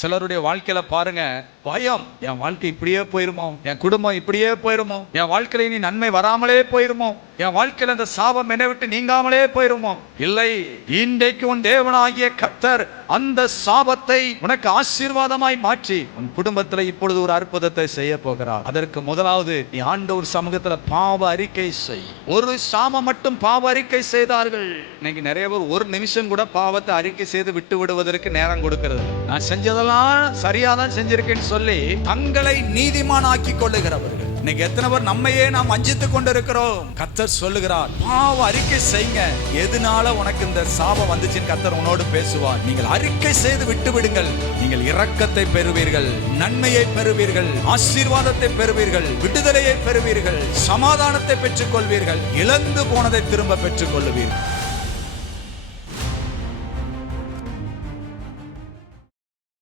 சிலருடைய வாழ்க்கையில பாருங்க, பயம். என் வாழ்க்கை இப்படியே போயிருமோ, என் குடும்பம் இப்படியே போயிருமோ, என் வாழ்க்கையில இனி நன்மை வராமலே போயிருமோ, என் வாழ்க்கையில இந்த சாபம் என்னை விட்டு நீங்காமலே போயிருமோ. இல்லை, இன்றைக்கு உன் தேவனாகிய கர்த்தர் அந்த சாபத்தை உனக்கு ஆசீர்வாதமாய் மாற்றி உன் குடும்பத்துல இப்பொழுது ஒரு அற்புதத்தை செய்ய போகிறார். அதற்கு முதலாவது நீ ஆண்டவர் சமூகத்துல பாவ அறிக்கை செய். ஒரு சாபம் மட்டும் பாவ அறிக்கை செய்தார்கள். இன்னைக்கு நிறைய பேர் ஒரு நிமிஷம் கூட பாவத்தை அறிக்கை செய்து விட்டு விடுவதற்கு நேரம் கொடுக்கிறது. நான் செஞ்சதெல்லாம் சரியாதான் செஞ்சிருக்கேன்னு சொல்லி தங்களை நீதிமான் ஆக்கி கொள்ளுகிறவர்கள். இன்னைக்கு எத்தனை பேர் நம்மையே நாம் வஞ்சித்துக் கொண்டிருக்கிறோம். கர்த்தர் சொல்லுகிறார், பாவ அறிக்கை செய்யுங்க. எதனால உனக்கு இந்த சாபம் வந்துச்சுன்னு கர்த்தர் உன்னோடு பேசுவார். நீங்கள் அறிக்கை செய்து விட்டு விடுங்கள். நீங்கள் இரக்கத்தை பெறுவீர்கள், நன்மையை பெறுவீர்கள், ஆசீர்வாதத்தை பெறுவீர்கள், விடுதலையை பெறுவீர்கள், சமாதானத்தை பெற்றுக் கொள்வீர்கள், இழந்து போனதை திரும்ப பெற்றுக் கொள்ளுவீர்கள்.